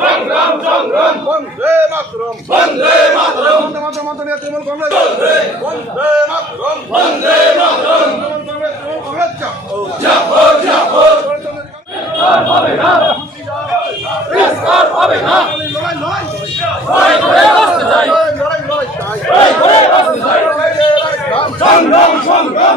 সংগ্রাম সংগ্রাম সংগ্রাম বন্দে মাতরম। বন্দে মাতরম। বন্দে মাতরম বন্দে তৃণমূল কংগ্রেস। বন্দে। মাতরম। বন্দে মাতরম। তৃণমূল কংগ্রেস তৃণমূল কংগ্রেস চাপো চাপো হবে না হবে না। লড়াই লড়াই। লড়াই লড়াই লড়াই লড়াই সংগ্রাম সংগ্রাম।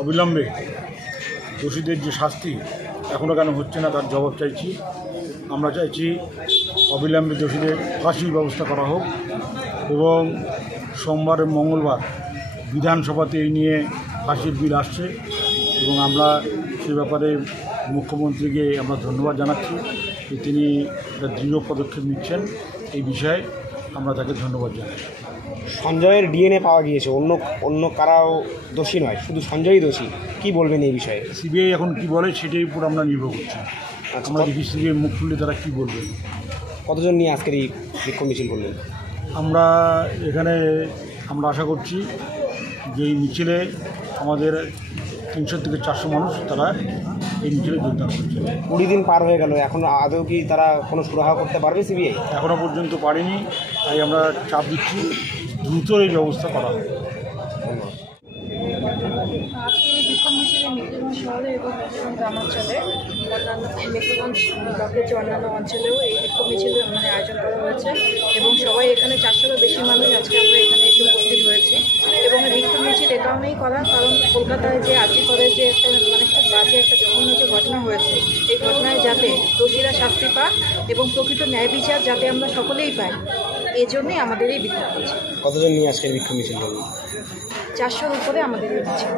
অবিলম্বে দোষীদের যে শাস্তি এখনও কেন হচ্ছে না তার জবাব চাইছি। আমরা চাইছি অবিলম্বে দোষীদের ফাঁসির ব্যবস্থা করা হোক এবং সোমবার মঙ্গলবার বিধানসভাতে এই নিয়ে ফাঁসির বিল আসছে এবং আমরা সে ব্যাপারে মুখ্যমন্ত্রীকে আমরা ধন্যবাদ জানাচ্ছি যে তিনি একটা দৃঢ় পদক্ষেপ নিচ্ছেন এই বিষয়ে। আমরা তাকে ধন্যবাদ জানাই। সঞ্জয়ের ডিএনএ পাওয়া গিয়েছে অন্য অন্য কারাও দোষী নয় শুধু সঞ্জয়ই দোষী। কি বলবেন এই বিষয়ে? সিবিআই এখন কি বলে সেটাই উপর আমরা নির্ভর করছি। আমরা দেখি সিবিআই মুখ খুললে তারা কী বলবে। কতজন নিয়ে আজকের এই বিক্ষোভ মিছিল করলেন? আমরা এখানে আমরা আশা করছি যে এই মিছিলে আমাদের তিনশো থেকে চারশো মানুষ তারা এই মিছিলে যোগদান করছে। কুড়ি দিন পার হয়ে গেল এখন আদৌ কি তারা কোনো সুরাহা করতে পারবে সিবিআই? এখনও পর্যন্ত পারেনি তাই আমরা চাপ দিচ্ছি দ্রুত এই ব্যবস্থা করা হবে শহরে এবং গ্রামাঞ্চলে অন্যান্য মেকলিগঞ্জ ব্লকের যে অন্যান্য অঞ্চলেও এই বিক্ষোভ মিছিল মানে আয়োজন করা হয়েছে এবং সবাই এখানে চারশোরও বেশি মানুষ আজকে আমরা এখানে এসে উপস্থিত হয়েছি এবং এই বিক্ষোভ মিছিল এ কারণেই করা কারণ কলকাতায় যে আজি করে যে একটা মানে খুব বাজে একটা জঘন্য যে ঘটনা হয়েছে এই ঘটনায় যাতে দোষীরা শাস্তি পাক এবং প্রকৃত ন্যায় বিচার যাতে আমরা সকলেই পাই এই জন্যই আমাদের এই বিক্ষোভ হয়েছে কতজন নিয়ে আজকের বিক্ষোভ মিছিল চারশোর উপরে আমাদের এই মিছিল।